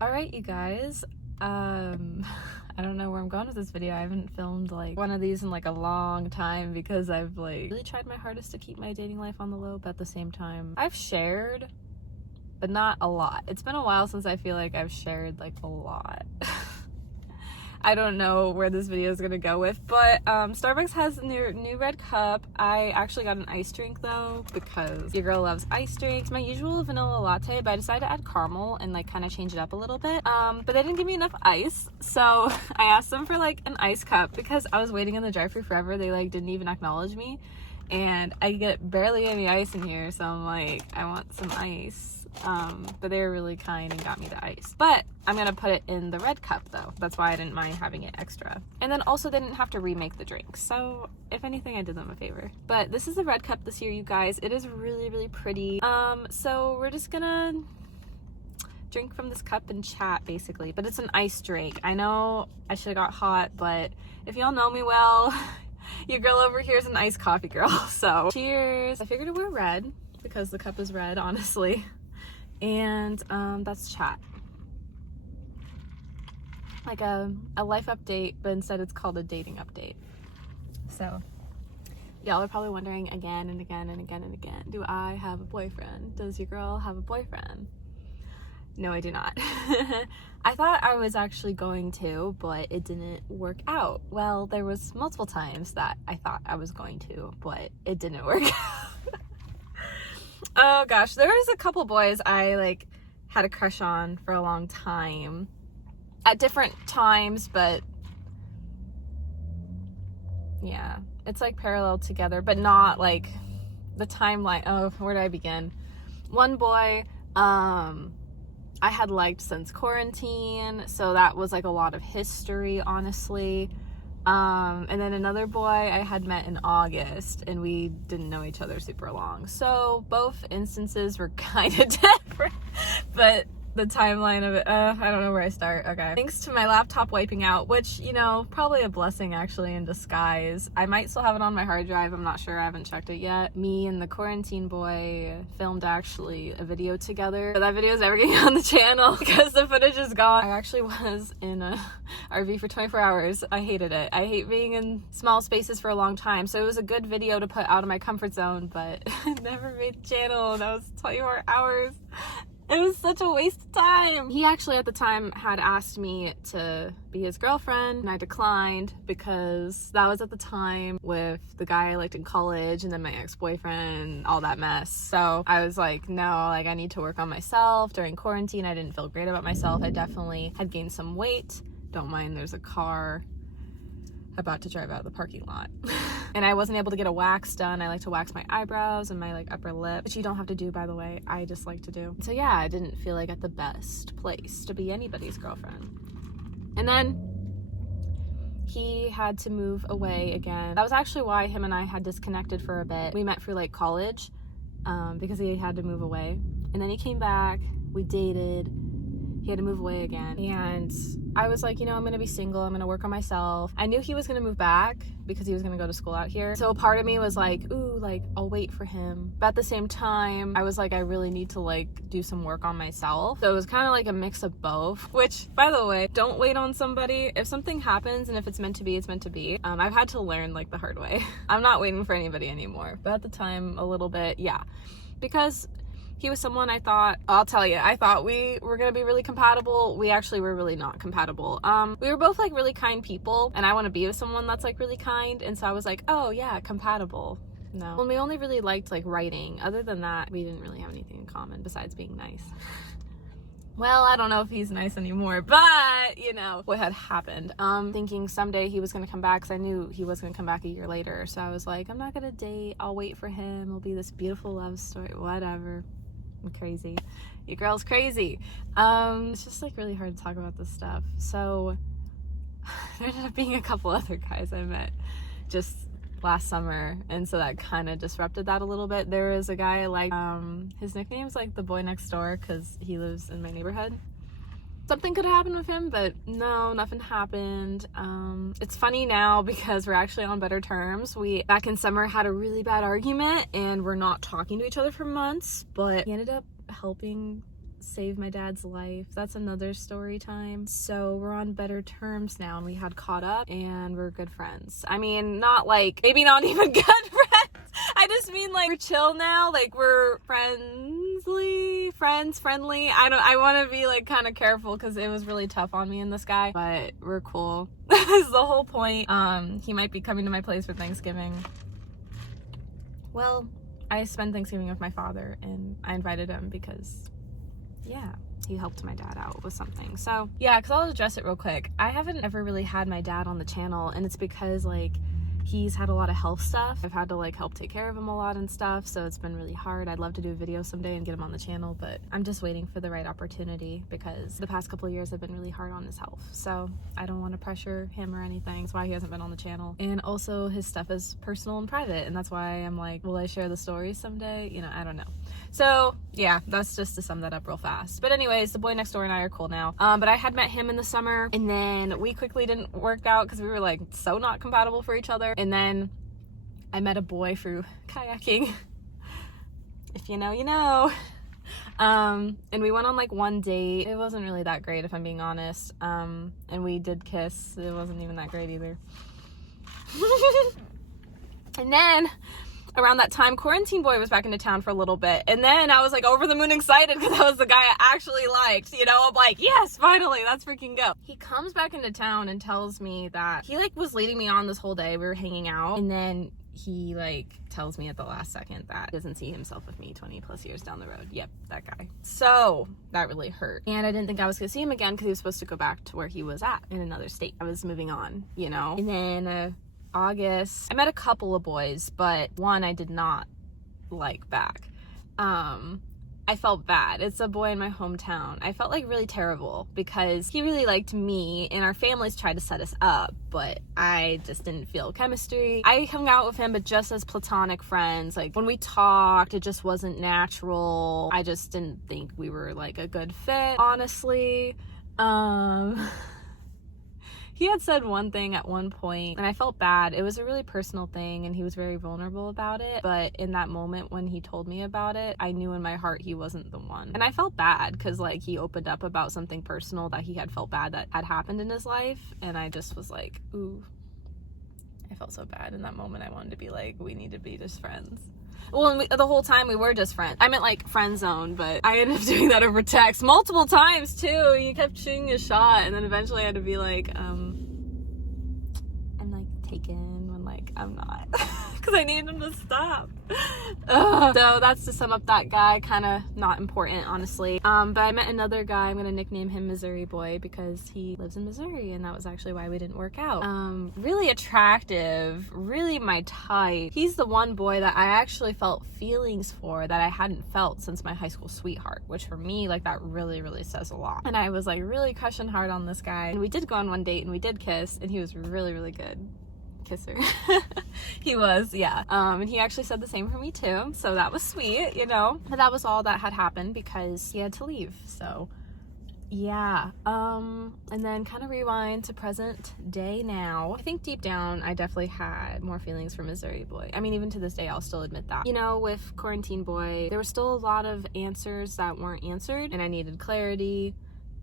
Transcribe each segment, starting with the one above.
Alright, you guys, I don't know where I'm going with this video. I haven't filmed like one of these in like a long time because I've like really tried my hardest to keep my dating life on the low, but at the same time I've shared, but not a lot. It's been a while since I feel like I've shared like a lot. I don't know where this video is gonna go with, but Starbucks has a new red cup. I actually got an iced drink though because your girl loves iced drinks. My usual vanilla latte, but I decided to add caramel and like kind of change it up a little bit. But they didn't give me enough ice, so I asked them for like an ice cup because I was waiting in the drive-thru forever. They like didn't even acknowledge me, and I get barely any ice in here, so I'm like, I want some ice. But they were really kind and got me the ice. But I'm gonna put it in the red cup though. That's why I didn't mind having it extra. And then also they didn't have to remake the drink. So if anything, I did them a favor. But this is the red cup this year, you guys. It is really, really pretty. So we're just gonna drink from this cup and chat basically. But it's an iced drink. I know I should have got hot, but if y'all know me well, your girl over here is an iced coffee girl. So cheers. I figured to wear red because the cup is red, honestly. And that's chat, like a life update, but instead it's called a dating update. So y'all are probably wondering again and again and again and again, do I have a boyfriend? Does your girl have a boyfriend? No, I do not. I thought I was actually going to, but it didn't work out. Well, there was multiple times that I thought I was going to, but it didn't work out. Oh gosh, there was a couple boys I like had a crush on for a long time at different times, but yeah, it's like parallel together, but not like the timeline. Oh, where do I begin? One boy I had liked since quarantine, so that was like a lot of history, honestly. And then another boy I had met in August, and we didn't know each other super long. So both instances were kind of different, but the timeline of it, I don't know where I start. Okay. Thanks to my laptop wiping out, which, you know, probably a blessing actually in disguise. I might still have it on my hard drive. I'm not sure. I haven't checked it yet. Me and the quarantine boy filmed actually a video together. That video is never getting on the channel because the footage is gone. I actually was in a RV for 24 hours. I hated it. I hate being in small spaces for a long time. So it was a good video to put out of my comfort zone, but it never made the channel. That was 24 hours. It was such a waste of time. He actually at the time had asked me to be his girlfriend, and I declined because that was at the time with the guy I liked in college and then my ex-boyfriend, all that mess. So I was like, no, like I need to work on myself. During quarantine, I didn't feel great about myself. I definitely had gained some weight. Don't mind, there's a car about to drive out of the parking lot. And I wasn't able to get a wax done. I like to wax my eyebrows and my like upper lip, which you don't have to do, by the way. I just like to do. So yeah, I didn't feel like at the best place to be anybody's girlfriend. And then he had to move away again. That was actually why him and I had disconnected for a bit. We met for like college because he had to move away. And then he came back, we dated. He had to move away again, and I was like, you know, I'm gonna be single, I'm gonna work on myself. I knew he was gonna move back because he was gonna go to school out here, so part of me was like, ooh, like I'll wait for him, but at the same time I was like, I really need to like do some work on myself. So it was kind of like a mix of both, which, by the way, don't wait on somebody. If something happens and if it's meant to be, it's meant to be. I've had to learn like the hard way. I'm not waiting for anybody anymore, but at the time a little bit, yeah, because he was someone I thought, I'll tell you, I thought we were gonna be really compatible. We actually were really not compatible. We were both like really kind people, and I want to be with someone that's like really kind, and so I was like, oh yeah, compatible. No. Well, we only really liked like writing. Other than that, we didn't really have anything in common besides being nice. Well, I don't know if he's nice anymore, but you know what had happened. Thinking someday he was gonna come back, because I knew he was gonna come back a year later. So I was like, I'm not gonna date. I'll wait for him. It'll be this beautiful love story, whatever. I'm crazy. Your girl's crazy. It's just like really hard to talk about this stuff. So there ended up being a couple other guys I met just last summer, and so that kind of disrupted that a little bit. There was a guy I liked, his nickname's like the boy next door because he lives in my neighborhood. Something could have happened with him, but no, nothing happened. It's funny now because we're actually on better terms. We, back in summer, had a really bad argument and we're not talking to each other for months, but he ended up helping saved my dad's life. That's another story time. So we're on better terms now, and we had caught up, and we're good friends. I mean, not like, maybe not even good friends. I just mean like we're chill now, like we're friendly. I want to be like kind of careful because it was really tough on me and this guy, but we're cool. That's the whole point. He might be coming to my place for Thanksgiving. Well, I spent Thanksgiving with my father, and I invited him because, yeah, he helped my dad out with something. So yeah, because I'll address it real quick. I haven't ever really had my dad on the channel, and it's because like he's had a lot of health stuff. I've had to like help take care of him a lot and stuff, so it's been really hard. I'd love to do a video someday and get him on the channel, but I'm just waiting for the right opportunity because the past couple of years have been really hard on his health. So I don't want to pressure him or anything. That's why he hasn't been on the channel. And also his stuff is personal and private, and that's why I'm like, will I share the stories someday? You know, I don't know. So yeah, that's just to sum that up real fast. But anyways, the boy next door and I are cool now. But I had met him in the summer, and then we quickly didn't work out because we were like so not compatible for each other. And then I met a boy through kayaking. If you know, you know. And we went on like one date. It wasn't really that great, if I'm being honest. And we did kiss. It wasn't even that great either. And then around that time, Quarantine Boy was back into town for a little bit, and then I was like over the moon excited because that was the guy I actually liked, you know. I'm like, yes, finally, let's freaking go. He comes back into town and tells me that he like was leading me on this whole day. We were hanging out, and then he like tells me at the last second that he doesn't see himself with me 20 plus years down the road. Yep, that guy. So that really hurt, and I didn't think I was gonna see him again because he was supposed to go back to where he was at in another state. I was moving on, you know. And then August, I met a couple of boys, but one I did not like back. I felt bad. It's a boy in my hometown. I felt like really terrible because he really liked me, and our families tried to set us up, but I just didn't feel chemistry. I hung out with him, but just as platonic friends. Like when we talked, it just wasn't natural. I just didn't think we were like a good fit, honestly. He had said one thing at one point, and I felt bad. It was a really personal thing, and he was very vulnerable about it. But in that moment when he told me about it, I knew in my heart he wasn't the one. And I felt bad because, like, he opened up about something personal that he had felt bad that had happened in his life. And I just was like, ooh, I felt so bad in that moment. I wanted to be like, we need to be just friends. Well, the whole time we were just friends. I meant like friend zone, but I ended up doing that over text multiple times too. He kept shooting a shot, and then eventually I had to be like, I'm like taken when like I'm not, because I needed him to stop. So that's to sum up that guy. Kind of not important, honestly. But I met another guy. I'm gonna nickname him Missouri Boy because he lives in Missouri, and that was actually why we didn't work out. Really attractive, really my type. He's the one boy that I actually felt feelings for that I hadn't felt since my high school sweetheart, which for me, like, that really, really says a lot. And I was like really crushing hard on this guy, and we did go on one date and we did kiss, and he was really, really good kisser. He was, yeah. And he actually said the same for me too, so that was sweet, you know. But that was all that had happened because he had to leave. So yeah. And then kind of rewind to present day now. I think deep down I definitely had more feelings for Missouri Boy. I mean, even to this day I'll still admit that. You know, with Quarantine Boy, there were still a lot of answers that weren't answered, and I needed clarity.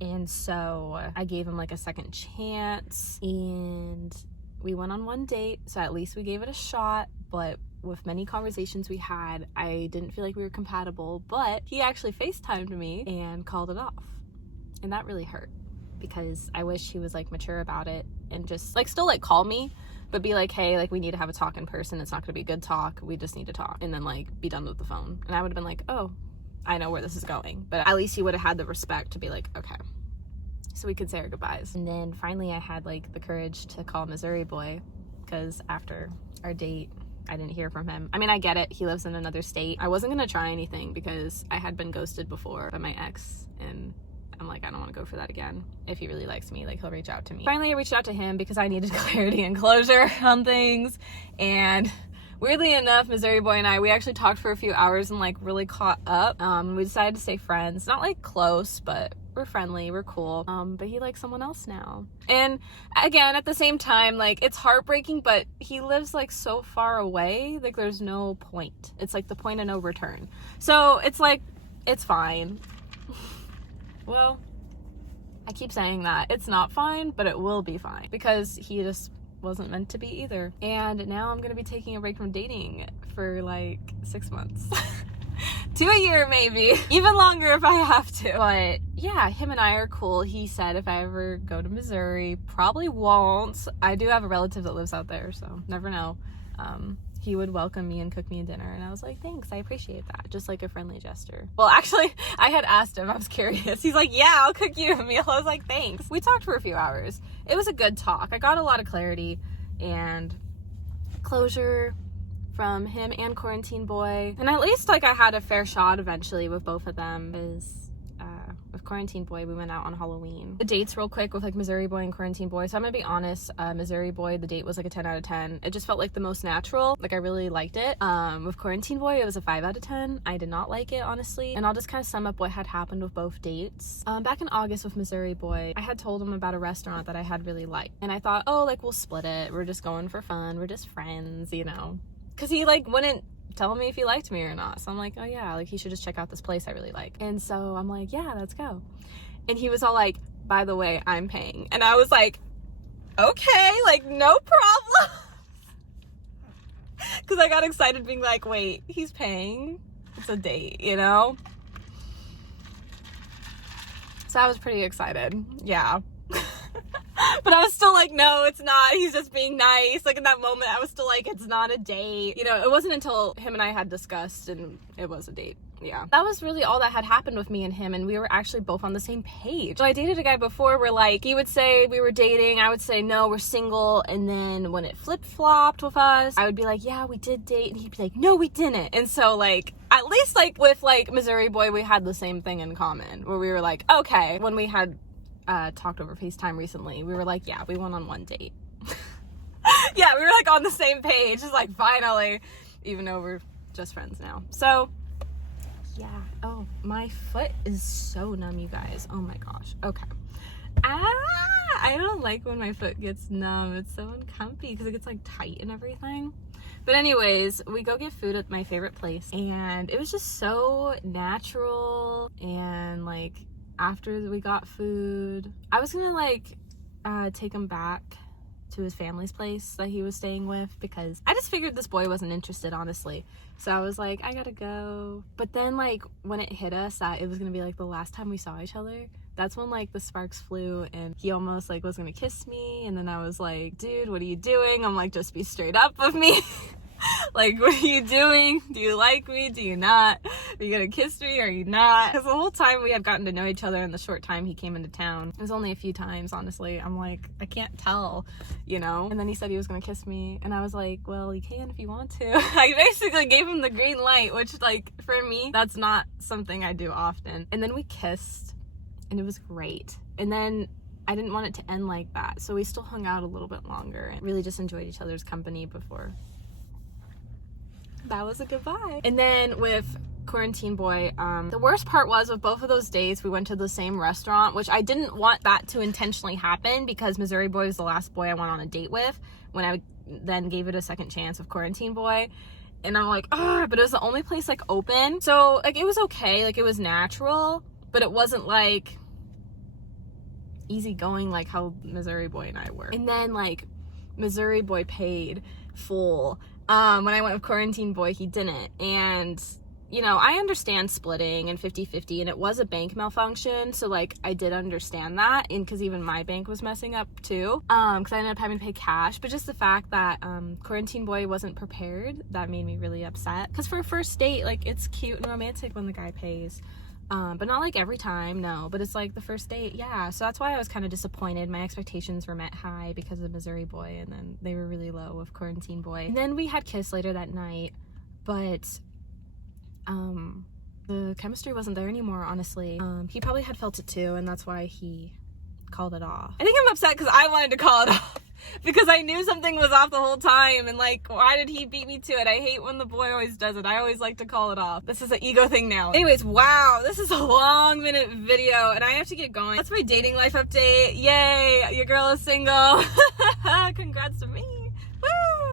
And so I gave him like a second chance, and we went on one date, so at least we gave it a shot. But with many conversations we had, I didn't feel like we were compatible. But he actually FaceTimed me and called it off, and that really hurt because I wish he was like mature about it and just like still like call me, but be like, hey, like we need to have a talk in person. It's not gonna be a good talk, we just need to talk, and then like be done with the phone. And I would have been like, oh, I know where this is going. But at least he would have had the respect to be like, okay, so we could say our goodbyes. And then finally I had like the courage to call Missouri Boy, because after our date I didn't hear from him. I mean, I get it, he lives in another state. I wasn't gonna try anything because I had been ghosted before by my ex, and I'm like, I don't want to go for that again. If he really likes me, like, he'll reach out to me. Finally I reached out to him because I needed clarity and closure on things. And weirdly enough, Missouri Boy and we actually talked for a few hours and like really caught up. We decided to stay friends, not like close, but we're friendly, we're cool. But he likes someone else now. And again, at the same time, like, it's heartbreaking, but he lives like so far away, like there's no point. It's like the point of no return. So it's like, it's fine. well, I keep saying that. It's not fine, but it will be fine. Because he just wasn't meant to be either. And now I'm gonna be taking a break from dating for like 6 months. To a year maybe. Even longer if I have to. But yeah, him and I are cool. He said if I ever go to Missouri, probably won't. I do have a relative that lives out there, so never know. He would welcome me and cook me a dinner, and I was like, thanks, I appreciate that. Just like a friendly gesture. Well, actually, I had asked him, I was curious. He's like, yeah, I'll cook you a meal. I was like, thanks. We talked for a few hours. It was a good talk. I got a lot of clarity and closure from him and Quarantine Boy. And at least like I had a fair shot eventually with both of them. Because with Quarantine Boy, we went out on Halloween. The dates real quick with like Missouri Boy and Quarantine Boy. So I'm gonna be honest, Missouri Boy, the date was like a 10 out of 10. It just felt like the most natural. Like I really liked it. With Quarantine Boy, it was a 5 out of 10. I did not like it, honestly. And I'll just kind of sum up what had happened with both dates. Back in August with Missouri Boy, I had told him about a restaurant that I had really liked. And I thought, oh, like we'll split it. We're just going for fun. We're just friends, you know. Cause he like wouldn't tell me if he liked me or not. So I'm like, oh yeah, like he should just check out this place I really like. And so I'm like, yeah, let's go. And he was all like, by the way, I'm paying. And I was like, okay, like no problem. Cause I got excited being like, wait, he's paying? It's a date, you know? So I was pretty excited. Yeah. But I was still like, no, it's not. He's just being nice. Like in that moment, I was still like, it's not a date. You know, it wasn't until him and I had discussed and it was a date. Yeah. That was really all that had happened with me and him. And we were actually both on the same page. So I dated a guy before where like, he would say we were dating. I would say, no, we're single. And then when it flip-flopped with us, I would be like, yeah, we did date. And he'd be like, no, we didn't. And so like, at least like with like Missouri Boy, we had the same thing in common where we were like, okay, when we had talked over FaceTime recently, we were like, yeah, we went on one date. Yeah, we were like on the same page. It's like finally, even though we're just friends now. So yeah. Oh, my foot is so numb, you guys. Oh my gosh. Okay. I don't like when my foot gets numb. It's so uncomfy because it gets like tight and everything. But anyways, we go get food at my favorite place and it was just so natural. And like after we got food, I was gonna like take him back to his family's place that he was staying with because I just figured this boy wasn't interested, honestly. So I was like, I gotta go. But then like when it hit us that it was gonna be like the last time we saw each other, that's when like the sparks flew and he almost like was gonna kiss me. And then I was like, dude, what are you doing? I'm like, just be straight up with me. Like, what are you doing? Do you like me? Do you not? Are you gonna kiss me? Are you not? Because the whole time we had gotten to know each other in the short time he came into town. It was only a few times, honestly. I'm like, I can't tell, you know? And then he said he was gonna kiss me. And I was like, well, you can if you want to. I basically gave him the green light, which like, for me, that's not something I do often. And then we kissed and it was great. And then I didn't want it to end like that. So we still hung out a little bit longer and really just enjoyed each other's company before that was a goodbye. And then with Quarantine Boy, the worst part was with both of those dates, we went to the same restaurant, which I didn't want that to intentionally happen because Missouri Boy was the last boy I went on a date with when I then gave it a second chance with Quarantine Boy. And I'm like, but it was the only place like open. So like it was okay, like it was natural, but it wasn't like easygoing like how Missouri Boy and I were. And then like Missouri Boy paid full. When I went with Quarantine Boy, he didn't. And, you know, I understand splitting and 50-50, and it was a bank malfunction. So, like, I did understand that. And because even my bank was messing up, too. Because I ended up having to pay cash. But just the fact that Quarantine Boy wasn't prepared, that made me really upset. Because for a first date, like, it's cute and romantic when the guy pays. But not like every time, no. But it's like the first date, yeah. So that's why I was kind of disappointed. My expectations were met high because of Missouri Boy, and then they were really low with Quarantine Boy. And then we had kiss later that night, but the chemistry wasn't there anymore, honestly. He probably had felt it too, and that's why he called it off. I think I'm upset because I wanted to call it off. Because I knew something was off the whole time, and like, why did he beat me to it? I hate when the boy always does it. I always like to call it off. This is an ego thing now. Anyways, wow, this is a long minute video and I have to get going. That's my dating life update. Yay, your girl is single. Congrats to me.